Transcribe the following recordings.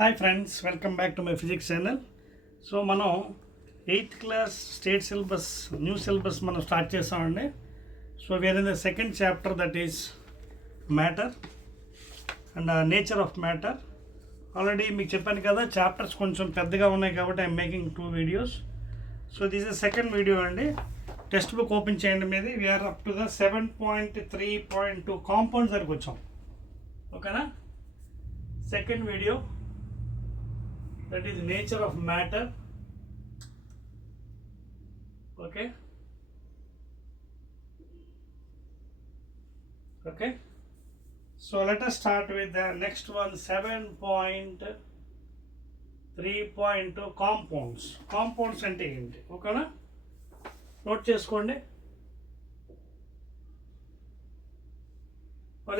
Hi friends, welcome back to my physics channel. So మనం 8th class state syllabus new syllabus మనం స్టార్ట్ చేసామండి. So we are in the second chapter, that is matter and nature of matter. Already మీకు చెప్పాను కదా, chapters కొంచెం పెద్దగా ఉన్నాయి కాబట్టి I'm making 2 videos. So this is second video అండి. టెక్స్ట్ బుక్ ఓపెన్ చేయండి మీది. We're up to the 7.3.2 compounds దగ్గరికి వచ్చాం. ఓకేనా? Second video, that is nature of matter. Okay, so let us start with the next one, 7.3.2 compounds. Compounds అంటే ఏంటి? ఓకేనా? నోట్ చేసుకోండి.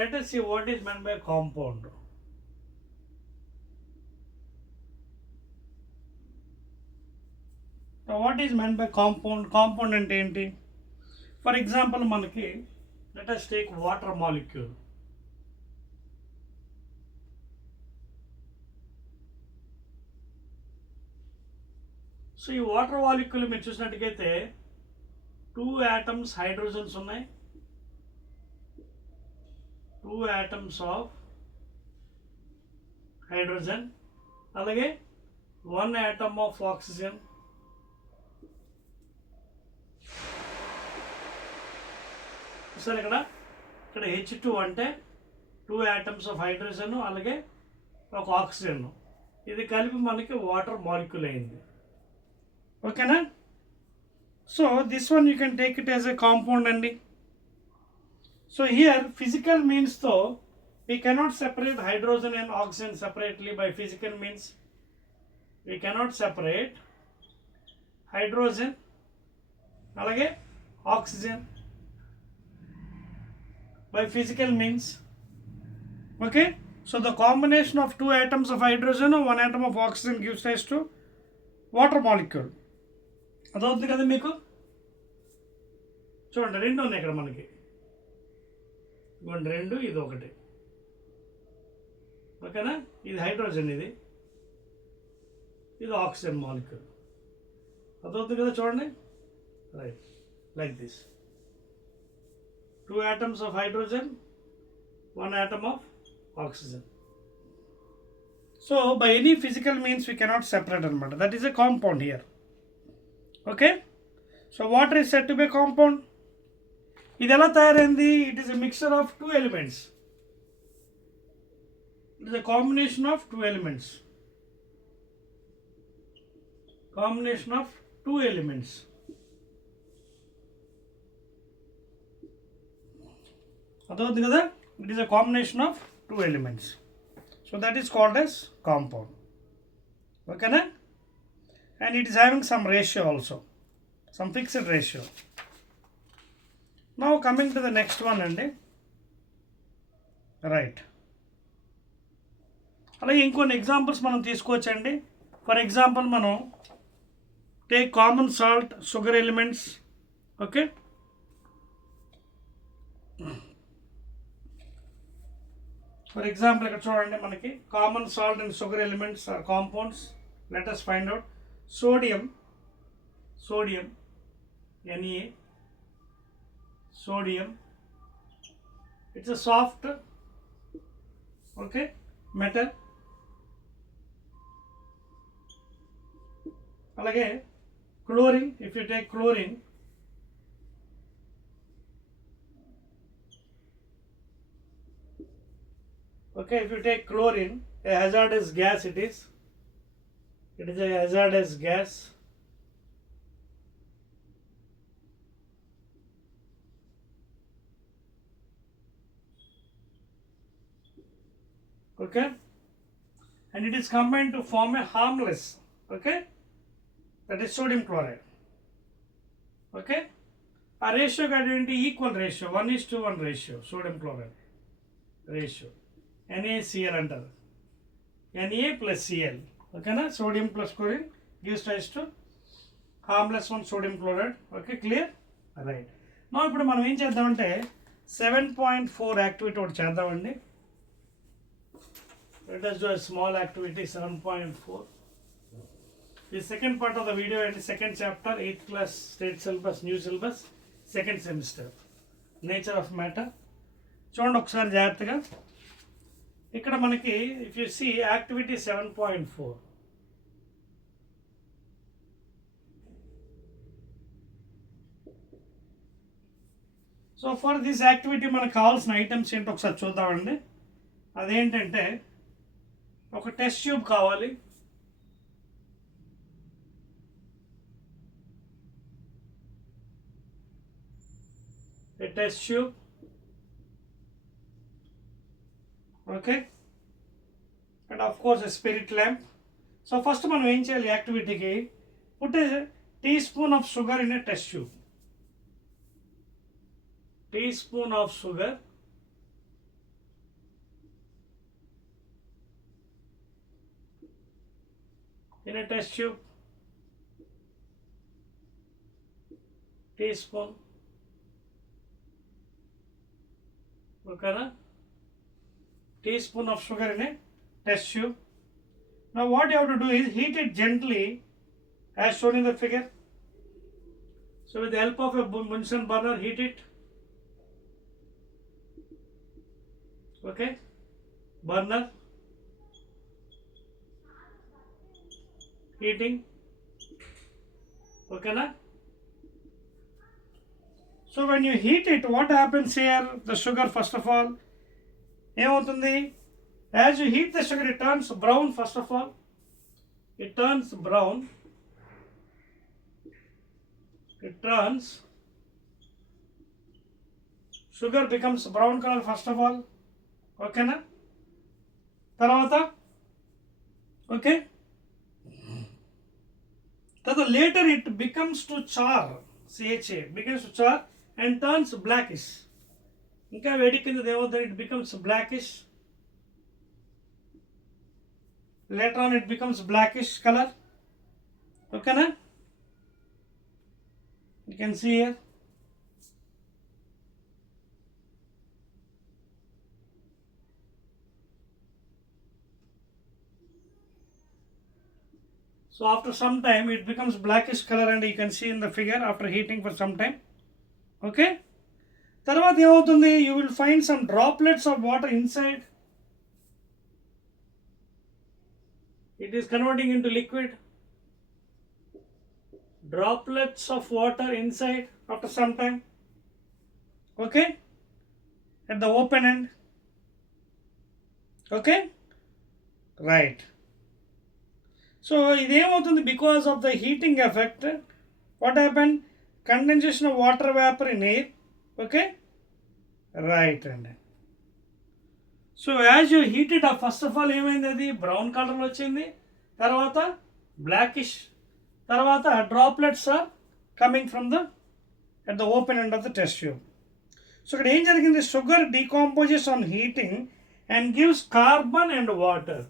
Let us see what is meant by compound. What is meant by compound? Compound అంటే ఏంటి? For example మనకి let us take water molecule. So ఈ water molecule మీరు చూసినట్టుగైతే 2 atoms హైడ్రోజన్స్ ఉన్నాయి, 2 atoms ఆఫ్ హైడ్రోజన్, అలాగే 1 atom ఆఫ్ ఆక్సిజన్. సార్ ఇక్కడ H2 అంటే 2 atoms ఆఫ్ హైడ్రోజన్ అలాగే ఒక ఆక్సిజన్, ఇది కలిపి మనకి వాటర్ మాలిక్యూల్ అయింది. ఓకేనా? So this one you can take it as a compound అండి. సో హియర్ ఫిజికల్ మీన్స్తో we cannot separate hydrogen and oxygen separately. By physical means we cannot separate hydrogen అలాగే oxygen by physical means. Okay, so the combination of 2 atoms of hydrogen or 1 atom of oxygen gives rise to water molecule. అదవుతుంది కదా మీకు? చూడండి, 2 ఉన్నాయి ఇక్కడ మనకి. ఇవ్వండి 2, ఇది 1. ఓకేనా? ఇది హైడ్రోజన్, ఇది ఆక్సిజన్ మాలిక్యూల్. అదవుతుంది కదా? చూడండి, right, like this. 2 atoms of hydrogen, 1 atom of oxygen. So by any physical means we cannot separate anamata. That is a compound here. Okay, so water is said to be a compound. Idi ela tayarayindi? It is a mixture of 2 elements. It is a combination of 2 elements. Combination of 2 elements. అదవుతుంది కదా? It is a combination of 2 elements. So that is called as compound. ఓకేనా? And it is having some ratio also, some fixed ratio. Now coming to the next one అండి. Right, అలాగే ఇంకొన్ని examples మనం తీసుకోవచ్చండి. For example మనం take common salt, sugar elements. Okay, for example ఇక్కడ చూడండి, మనకి common salt and sugar elements are compounds. Let us find out. Sodium Na, sodium, it's a soft metal. అలాగే chlorine, if you take chlorine, okay, if you take chlorine, a hazardous gas it is a hazardous gas. Okay, and it is combined to form a harmless, that is sodium chloride. Okay, a ratio got equal ratio, 1:1 ratio, sodium chloride ratio. NaCl అంటారు, Na plus Cl. ఓకేనా? Sodium plus chlorine gives rise to harmless one, sodium chloride. Okay, clear? Right. నా ఇప్పుడు మనం ఏం చేద్దామంటే 7.4 యాక్టివిటీ ఒకటి చేద్దామండి. Let us do a small activity 7.4. The second part of the video and the second chapter, 8th class state syllabus, new syllabus, second semester. Nature of matter. చూడండి ఒకసారి జాగ్రత్తగా. ఇక్కడ మనకి if you see activity 7.4. So for this activity మనకు కావాల్సిన items ఏంటో ఒకసారి చూద్దామండి. అదేంటంటే ఒక టెస్ట్ ట్యూబ్ కావాలి, test tube, okay, and of course spirit lamp. So first మనం ఏం చేయాలి యాక్టివిటీకి, put a teaspoon of sugar in a test tube. Teaspoon of sugar in a test tube. Teaspoon. Okay, na? Teaspoon of sugar in a test tube. Now what you have to do is heat it gently as shown in the figure. So with the help of a Bunsen burner, heat it. Okay, burner, heating, okay na? So when you heat it, what happens here, the sugar first of all, as you heat the sugar, it turns brown first of all, it turns brown, sugar becomes brown color first of all, okay na? Tarvata, okay, later it becomes to char, CHA, begins to char and turns blackish. Inka vedikindi devother, it becomes blackish. Later on it becomes blackish color, okay na? You can see here. So after some time it becomes blackish color and you can see in the figure after heating for some time. Okay. Tarvata ఏమవుతుంది, you will find some droplets of water inside. It is converting into liquid. Droplets of water inside after some time. Okay. At the open end. Okay. Right. So ఇదేమవుతుంది, because of the heating effect, what happened, condensation of water vapor in air, okay, right. And so as you heat it up, first of all ఏమైంది, అది brown colour వచ్చింది, తర్వాత బ్లాకిష్, తర్వాత droplets are coming from the at the open end of the test tube. So ఇక్కడ ఏం జరిగింది, sugar decomposes on heating and gives carbon and water.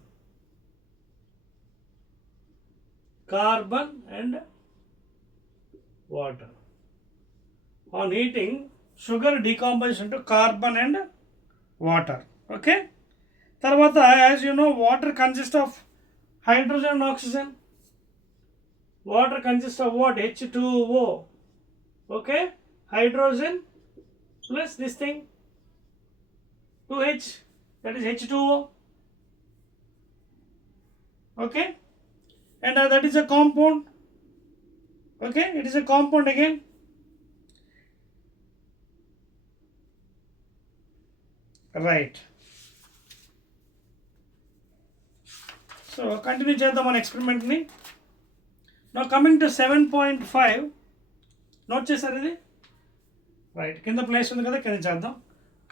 Carbon and water. On heating, sugar decomposes into carbon and water. Okay. Tarvata, as you know, water consists of hydrogen and oxygen. Water consists of what? H2O. Okay. Hydrogen plus this thing 2H, that is H2O. Okay. And that is a compound. Okay, it is a compound again. Right. So continue చేద్దాం మన experiment ని. Now coming to 7.5. నోట్ చేశారు ఇది? రైట్, కింద ప్లేస్ ఉంది కదా, కింద చేద్దాం.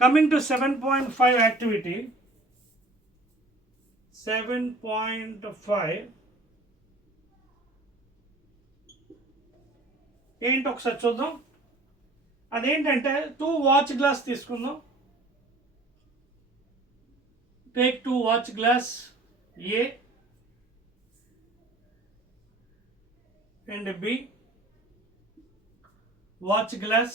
Coming to 7.5 activity. 7.5. ఏంటి ఒకసారి చూద్దాం. అదేంటంటే 2 వాచ్ గ్లాస్ తీసుకుందాం. టేక్ 2 watch glass A and B. Watch glass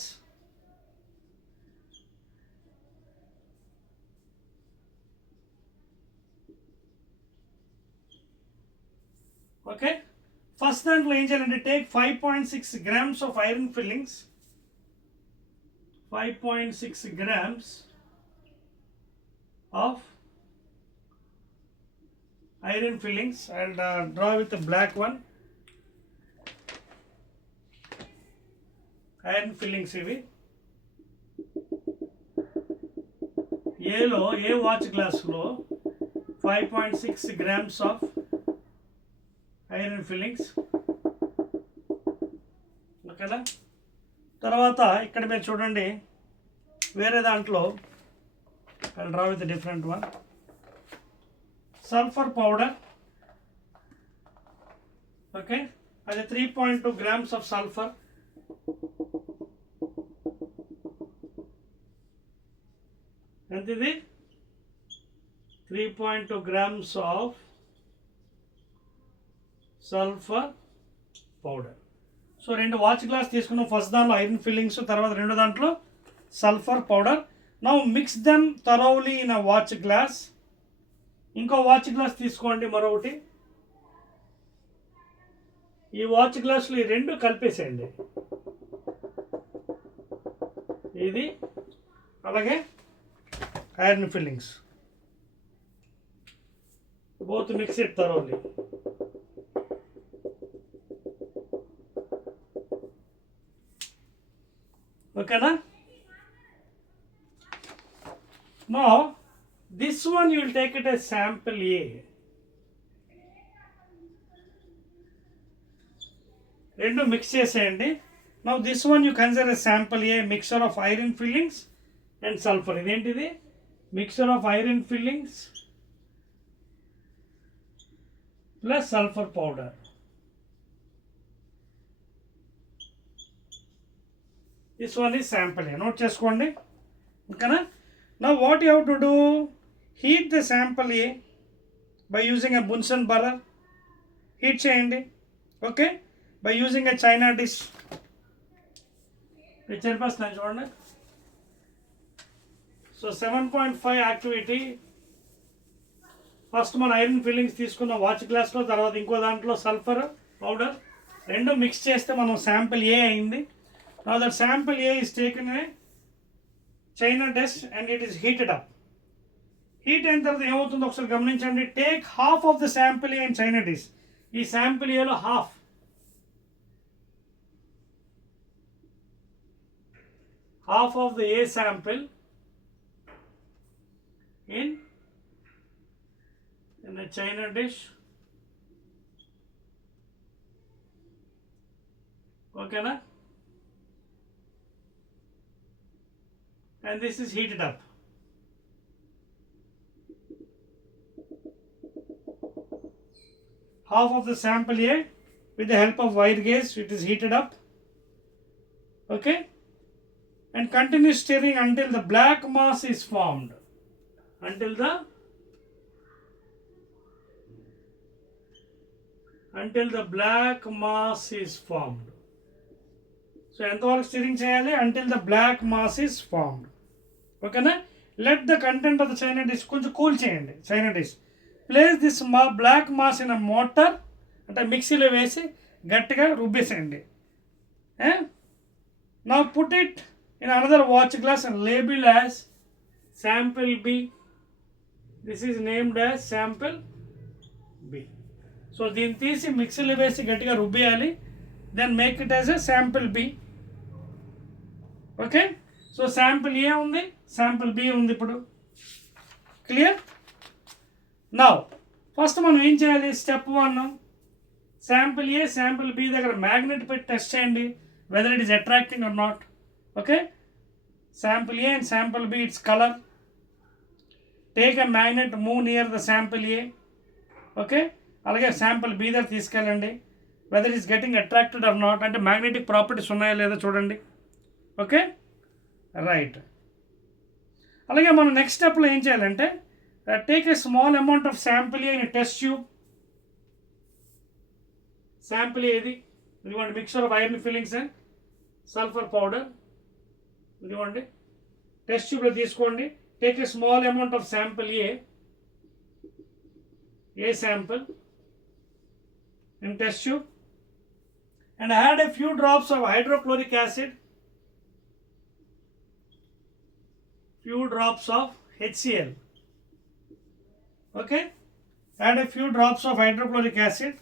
okay, first దాంట్లో ఏం చేయాలంటే టేక్ 5.6 grams of iron fillings, 5.6 grams of iron fillings. I'll draw with the black one. Iron fillings ఇవి ఏ వాచ్ గ్లాస్లో 5.6 grams of ఐరన్ ఫిల్లింగ్స్. ఓకేనా, తర్వాత ఇక్కడ మీరు చూడండి వేరే దాంట్లో I draw with different one, sulphur powder. Okay, అది 3.2 grams of సల్ఫర్. ఎంత ఇది? 3.2 grams of sulphur powder. So 2 watch glass తీసుకున్నాం, ఫస్ట్ దాంట్లో ఐరన్ ఫిల్లింగ్స్, తర్వాత రెండో దాంట్లో sulphur powder. Now mix them thoroughly in a watch glass. ఇంకో వాచ్ గ్లాస్ తీసుకోండి మరొకటి. ఈ వాచ్ గ్లాసులు ఈ రెండు కలిపేసేయండి, ఇది అలాగే iron fillings, both mix it thoroughly. Okay na? Now this one you will take it as sample A. Rendu mix cheseyandi. Now this one you consider as sample A, mixture of iron fillings and sulfur. Identidi mixture of iron fillings plus sulfur powder. This one is sample A. Note cheskondi. Okay na? Now what you have to do, heat the sample A by using a Bunsen burner. Heat cheyandi. Okay, by using a china dish. Picture pass na chudandi. So 7.5 activity. First మన iron fillings తీసుకున్న వాచ్ గ్లాస్లో, తర్వాత ఇంకో దాంట్లో sulphur powder, రెండు మిక్స్ చేస్తే మనం శాంపిల్ ఏ అయింది. Now that sample A is taken a China dish and it is heated up. Heat అయిన తర్వాత ఏమవుతుందో ఒకసారి గమనించండి. Take half of the sample A in China dish. ఈ శాంపిల్ ఏలో half of the A sample in a china dish. Okay na? And this is heated up. Half of the sample A, with the help of wire gauge, it is heated up. Okay, and continue stirring until the black mass is formed. Until the black mass is formed. So ఎంతవరకు స్టిరింగ్ చేయాలి? until the black mass is formed. ఓకేనా? let the content of the china dish కొంచెం కూల్ చేయండి. China dish place this black mass in a mortar, అంటే మిక్సీలో వేసి గట్టిగా రుబ్బేసేయండి. now put it in another watch glass and label as sample B. this is named as sample B. సో దీన్ని తీసి మిక్సీలో వేసి గట్టిగా రుబ్బేయాలి. Then make it as a sample B. Okay, so sample A ఉంది, శాంపిల్ బి ఉంది. ఇప్పుడు క్లియర్? నౌ ఫస్ట్ మనం ఏం చేయాలి? Step 1, sample A sample B దగ్గర మ్యాగ్నెట్ పెట్టి టెస్ట్ చేయండి whether it is attracting or not. Okay, sample A and sample B its colour. Take a magnet, move near the sample A. Okay, అలాగే sample B దగ్గర తీసుకెళ్ళండి. Whether is getting attracted or not, అంటే magnetic properties ఉన్నాయా లేదా చూడండి. Okay, right. అలాగే మనం next స్టెప్లో ఏం చేయాలంటే take a small amount of sample A in test tube. Sample ఏది? ఇదిగోండి mixture of iron fillings and sulphur powder. ఇదిగోండి టెస్ట్ ట్యూబ్లో తీసుకోండి. Take a small amount of sample A sample in test tube and add a few drops of hydrochloric acid, few drops of HCl. Okay, add a few drops of hydrochloric acid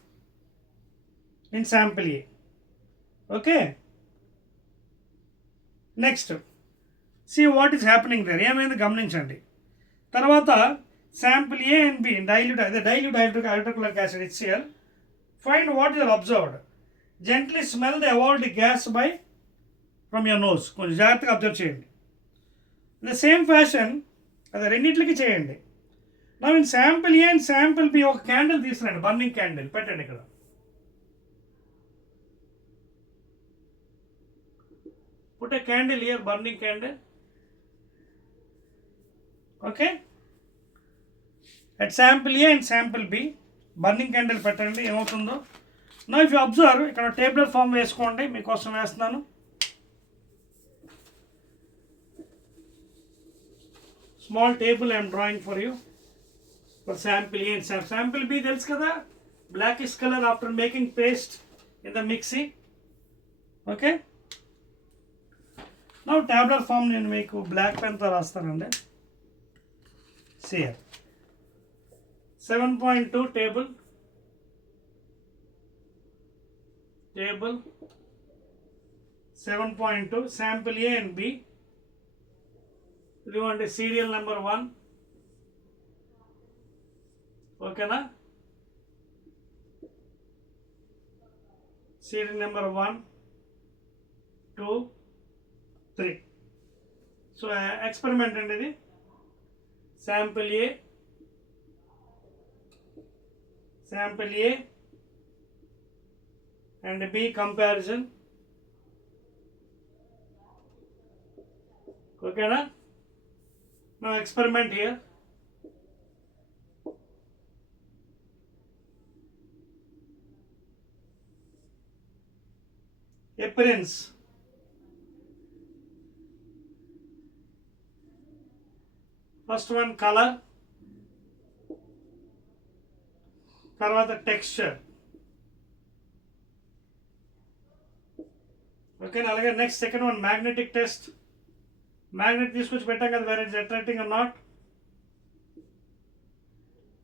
in sample A. Okay, next see what is happening there. ఏమైంది గమనించండి. తర్వాత sample A and B dilute hydrochloric acid HCl. Find what you are observed. Gently smell the evolved gas from your nose. కొంచెం జాగ్రత్తగా అబ్జర్వ్ చేయండి. In the same fashion అది రెండింటికి చేయండి. Now in sample A and sample B ఒక క్యాండిల్ తీసుకురండి, burning candle పెట్టండి ఇక్కడ. Put a candle here, burning candle. Okay, at sample A and sample B burning candle పెట్టండి, ఏమవుతుందో. నా ఇఫ్ యూ అబ్జర్వ్ ఇక్కడ టేబులర్ ఫామ్ వేసుకోండి, మీకోసం వేస్తున్నాను. Small table I'm drawing for you for sample A and sample B తెలుసు కదా, blackish colour after making paste in the mixie. Okay, నా ట్యాబ్లెట్ ఫామ్ నేను మీకు బ్లాక్ పెన్తో రాస్తానండి. సియర్ 7.2 table 7.2 sample A and B. You want a serial number 1. Okay na? Serial number 1, 2, 3. So experiment and the sample A and B comparison. Okay na? Now experiment here. Appearance. First one color, తర్వాత texture. Okay, అలాగే next second one magnetic test. Magnet తీసుకొచ్చి పెట్టాం కదా, where it's attracting or not.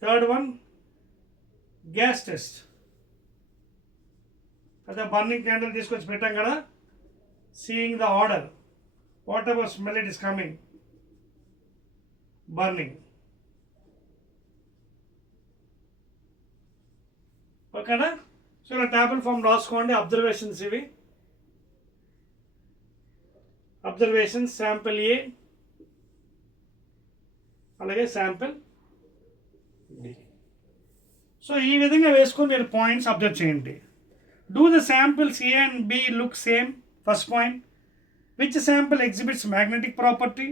Third one gas test. అదే burning candle తీసుకొచ్చి పెట్టాం కదా, seeing the odour, whatever smell it is coming, burning. ఓకేనా? సో ఇలా టేబుల్ ఫామ్ రాసుకోండి. అబ్జర్వేషన్స్ ఇవి. అబ్జర్వేషన్స్ శాంపిల్ ఏ అలాగే శాంపిల్ బి. సో ఈ విధంగా వేసుకొని మీరు పాయింట్స్ అబ్జర్వ్ చేయండి. Do the samples A and B look same? First point, which sample exhibits magnetic property?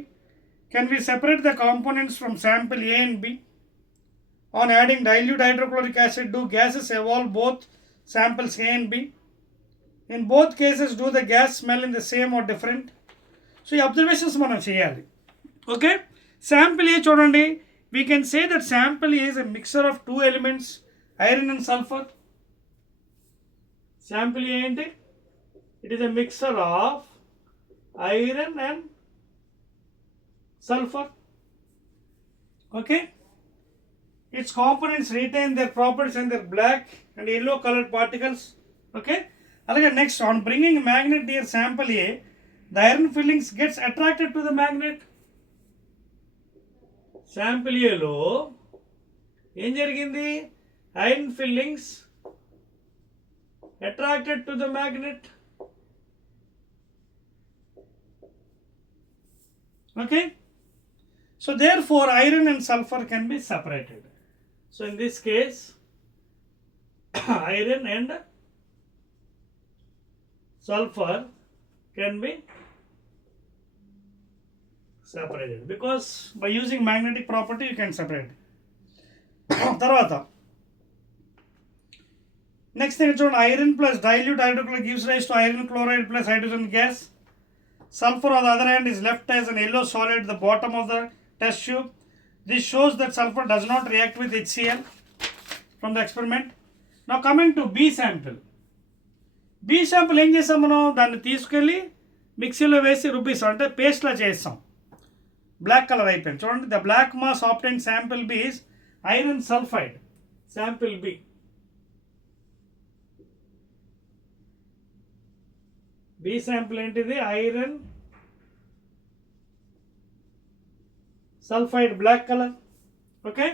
Can we separate the components from sample A and B? On adding dilute hydrochloric acid, do gases evolve both samples A and B? In both cases, do the gas smell in the same or different? So, ఈ observations మనం చేయాలి. Okay, sample A చూడండి, we can say that sample A is a mixture of two elements, iron and sulfur. Sample A ఏంటి? It is a mixture of iron and sulfur. Okay, its components retain their properties and their black and yellow colored particles. Okay, అలాగే next, on bringing magnet near sample A, the iron fillings gets attracted to the magnet. Sample A లో ఏం జరిగింది? iron fillings attracted to the magnet. Okay, so therefore iron and sulfur can be separated. So in this case, iron and sulfur can be separated because by using magnetic property you can separate. తర్వాత next thing, iron plus dilute hydrochloride gives rise to iron chloride plus hydrogen gas. Sulfur on the other hand is left as an yellow solid at the bottom of the test tube. This shows that sulfur does not react with HCl from the experiment. Now coming to B sample. B sample ఏం చేసాం మనం, దాన్ని తీసుకెళ్ళి మిక్సీలో వేసి రుబ్బిస్తాం, అంటే పేస్ట్లా చేస్తాం. బ్లాక్ కలర్ అయిపోయింది చూడండి. The black mass obtain sample B is iron sulphide. Sample B, B sample ఏంటిది, iron sulfide, black color. Okay,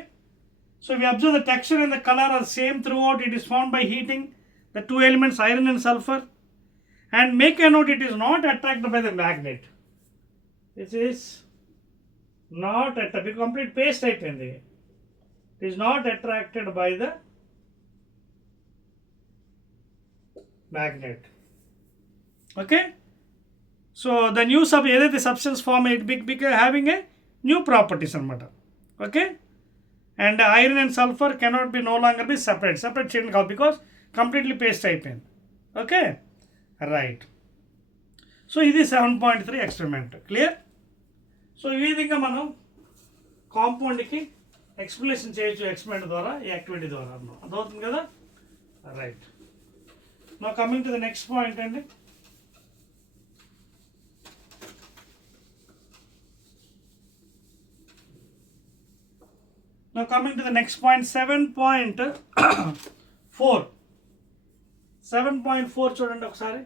so we observe the texture and the color are same throughout. It is formed by heating the two elements iron and sulfur. And make a note, it is not attracted by the magnet. This is not attracted, complete paste type in there. It is not attracted by the magnet. Okay, so the new either the substance form it big having a new properties anamata. Okay, and iron and sulfur cannot be no longer be separate చేయడం కాదు, because completely paste అయిపోయింది. Okay, right. So ఇది 7.3 experiment. Clear? So ఈ విధంగా మనం కాంపౌండ్కి ఎక్స్ప్లెనేషన్ చేయొచ్చు ఎక్స్పెరిమెంట్ ద్వారా, ఈ యాక్టివిటీ ద్వారా. అర్థమవుతుంది కదా? Right. Now coming to the next point అండి. Now coming to the next point, 7.4. 7.4 చూడండి ఒకసారి.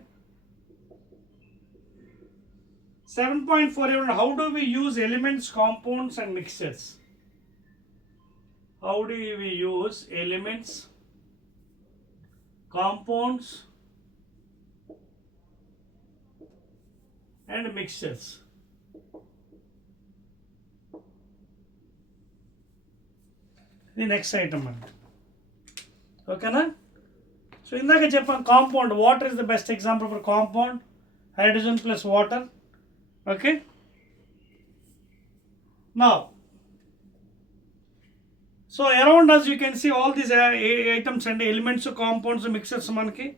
7.4 ఏమంటే, how do we use elements, compounds and mixtures? How do we use elements, compounds and mixtures? ఇది నెక్స్ట్ ఐటమ్ అండి. ఓకేనా? So ఇందాక చెప్పాను compound, water is the best example for compound. Hydrogen plus water. Okay, now so around us you can see all these items అండి, elements, compounds, mixtures మనకి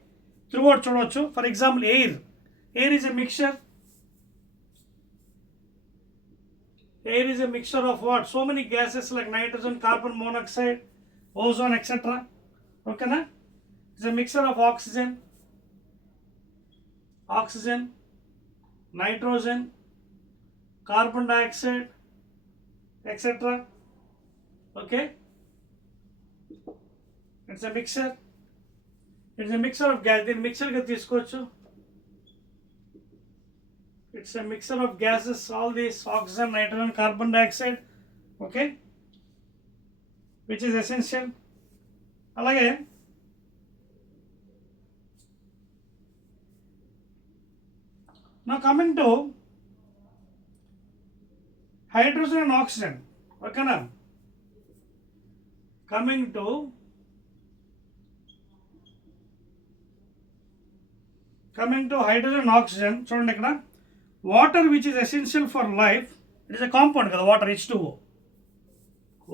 throughout చూడవచ్చు. For example air is a mixture. Air is a mixture of what? So many gases like nitrogen, carbon monoxide, ozone, etc. Okay, na? It's a mixture of oxygen, nitrogen, carbon dioxide, etc. Okay, it's a mixture. It's a mixture of gas. Then mixture ga teeskochu. It's a mixture of gases, all these oxygen, nitrogen, carbon dioxide. Okay, which is essential. Alage now coming to hydrogen and oxygen. Okay na? Coming to hydrogen and oxygen, చూడండి ఇక్కడ. Water, which is essential for life, it is a compound kada, water, H2O.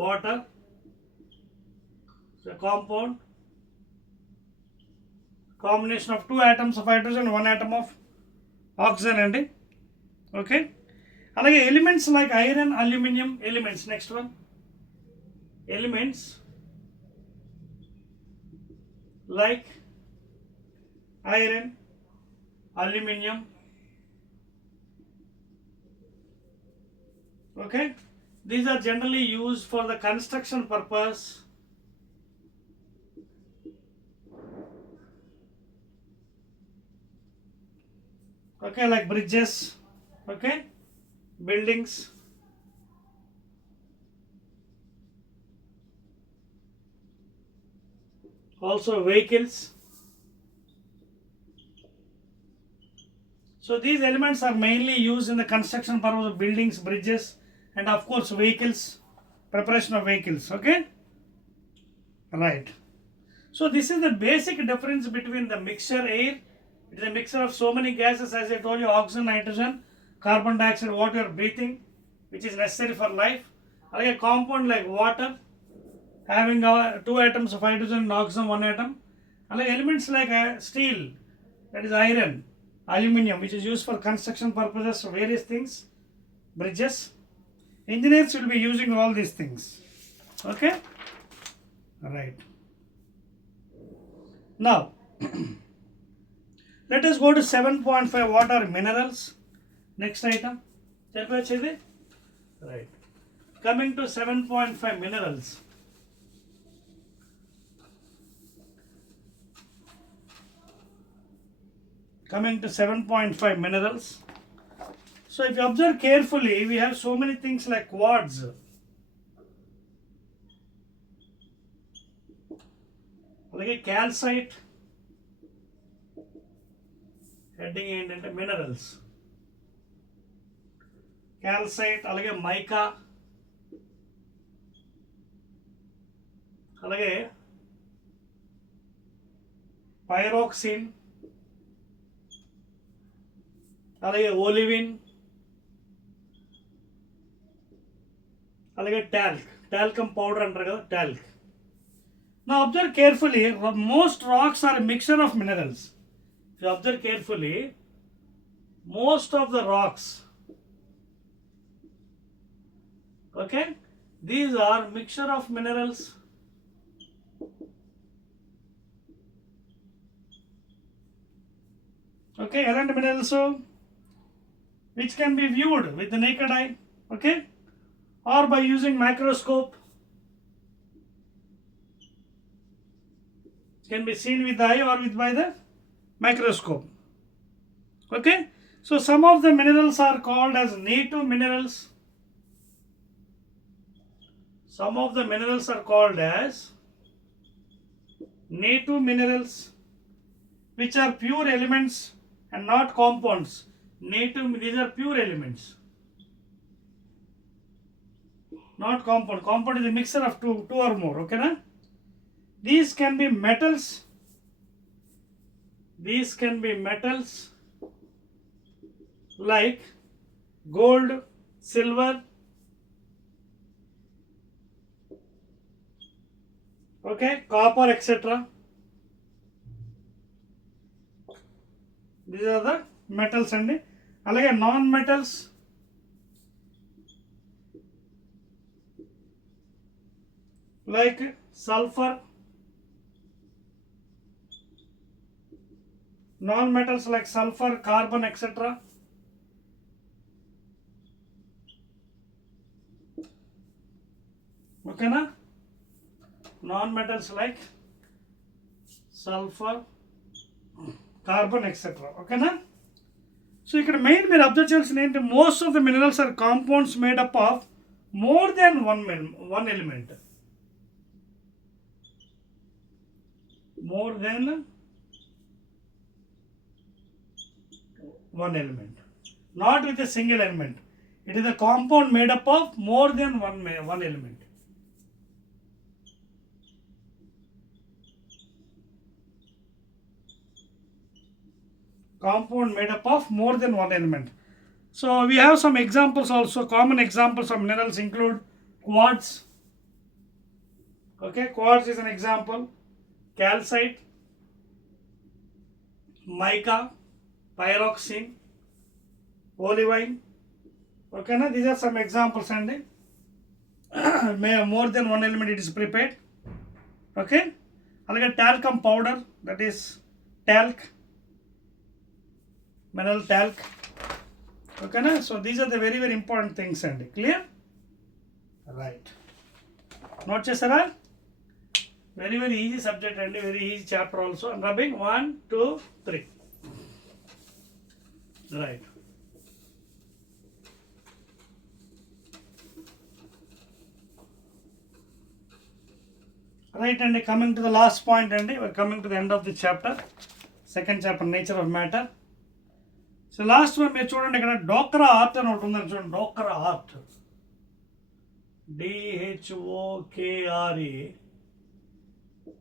Water is a compound, combination of two atoms of hydrogen, one atom of oxygen andi. Okay, alage elements like iron, aluminum, elements. Next one, elements like iron, aluminum. Okay, these are generally used for the construction purpose. Okay, like bridges, okay, buildings, also vehicles. So these elements are mainly used in the construction purpose of buildings, bridges, and of course vehicles, preparation of vehicles. Okay, right. So this is the basic difference between the mixture air. It is a mixture of so many gases, as I told you, oxygen, nitrogen, carbon dioxide, what you are breathing, which is necessary for life. Like a compound like water, having two atoms of hydrogen and oxygen, one atom. Like elements like steel, that is iron, aluminum, which is used for construction purposes, various things, bridges. Engineers will be using all these things. Okay, right. Now let us go to 7.5. What are minerals? Next item. Right. Coming to 7.5 minerals. Coming to 7.5 minerals. So if you observe carefully, we have so many things like quartz. Like calcite. Heading ఏంటంటే minerals. Calcite, అలాగే మైకా, అలాగే పైరాక్సిన్, అలాగే ఓలివిన్, అలాగే talcum powder అంటారు కదా, talc. Now observe carefully, most rocks are a mixture of minerals. If you observe carefully, most of the rocks, okay, these are mixture of minerals. Okay, element minerals which can be viewed with the naked eye, okay, or by using microscope. Can be seen with the eye or with by the microscope. Okay, so some of the minerals are called as native minerals. Some of the minerals are called as native minerals, which are pure elements and not compounds. Native, these are pure elements, not compound. Compound is a mixture of two or more. Okay, na? These can be metals. These can be metals like gold, silver, okay, copper, etc. These are the metals and alage non-metals like sulfur, non-metals like sulfur, carbon, etc. Okay na? Non-metals like sulfur, carbon, etc. Okay na? So ఇక్కడ main మీరు observe చేయాల్సిన ఏంటి, most of the minerals or compounds made up of more than one element. More than one element, not with a single element. It is a compound made up of more than one element. Compound made up of more than one element. So we have some examples also. Common examples of minerals include quartz. Okay, quartz is an example. Calcite, mica, pyroxene, olivine. Okay, na? These are some examples and more than one element it is prepared. Okay, అలాగే talcum powder, that is talc, mineral talc. Okay na? So these are the very very important things and clear, right? Note chesara, very very easy subject and very easy chapter also. I'm rubbing 1 2 3, right? Right, and coming to the last point and we're coming to the end of the chapter, second chapter, nature of matter. So last one మీరు చూడండి, ఇక్కడ డోక్రా ఆర్ట్ అని ఒకటి ఉందని చూడండి. Dhokra art, DHOKRE.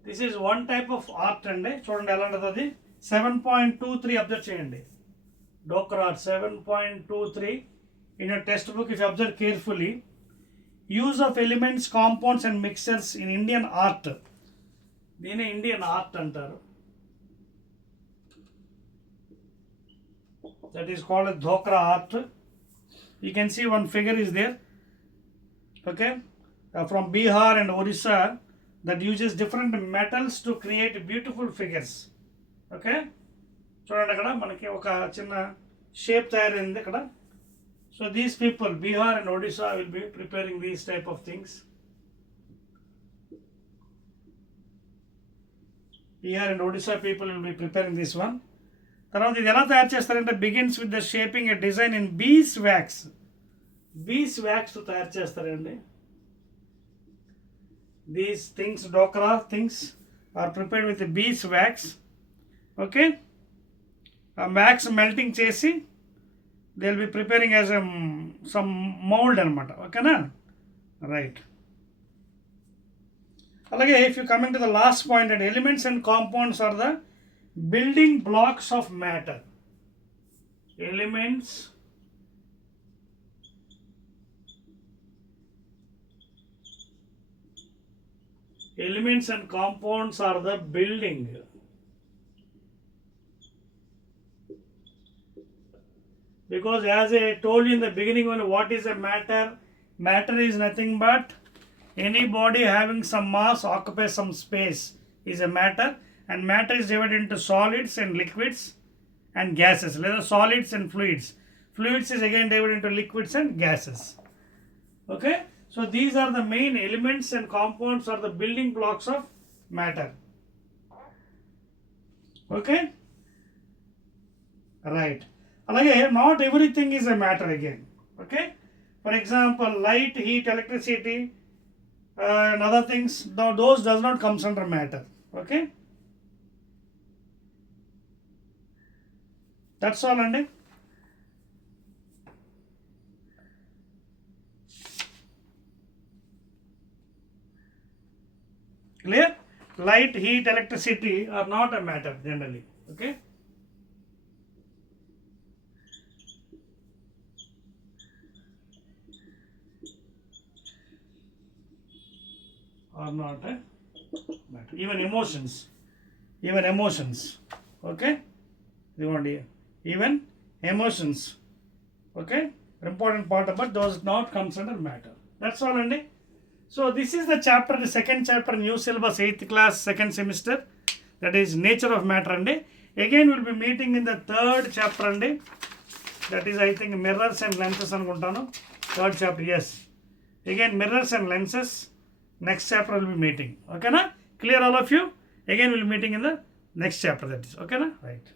This is one type of art అండి. చూడండి ఎలా ఉంటుంది అది. 7.23 అబ్జర్వ్ చేయండి. Dhokra art 7.23 in your text book. If you observe carefully, use of elements, compounds and mixtures in Indian art. దీన్ని ఇండియన్ ఆర్ట్ అంటారు. That is called as Dhokra art. You can see one figure is there. Okay, from Bihar and Orissa, that uses different metals to create beautiful figures. Okay, చూడండి అక్కడ మనకి ఒక చిన్న shape తయారైంది ఇక్కడ. So these people Bihar and Odisha will be preparing these type of things. Bihar and Odisha people will be preparing this one. తర్వాత ఇది ఎలా తయారు చేస్తారంటే begins with the shaping a design in beeswax. Beeswax తయారు చేస్తారండి. These things Dokra things are prepared with beeswax. Okay, ఆ wax melting చేసి they will be preparing as a some mould అనమాట. ఓకేనా, రైట్. అలాగే if you coming to the last point, and elements and compounds are the building blocks of matter. Elements and compounds are the building. Because as I told you in the beginning, only what is a matter? Matter is nothing but any body having some mass occupies some space is a matter. And matter is divided into solids and liquids and gases. లేదా solids and fluids. Fluids is again divided into liquids and gases. Okay, so these are the main elements and compounds are the building blocks of matter. Okay, right. అలాగే not everything is a matter again. Okay, for example, light, heat, electricity and other things, those does not comes under matter. Okay, that's all అండి. Clear? Light, heat, electricity are not a matter generally. Okay, are not a matter. Even emotions. Okay, even emotions. Okay, important part about those not comes under matter. That's all అండి. So this is the chapter, the second chapter, new syllabus, 8th class, second semester, that is nature of matter అండి. Again we'll be meeting in the third chapter అండి, that is I think mirrors and lenses అనుకుంటాను. Third chapter, yes, again mirrors and lenses, next chapter will be meeting. Okay na, clear all of you? Again we'll be meeting in the next chapter, that is okay na, right.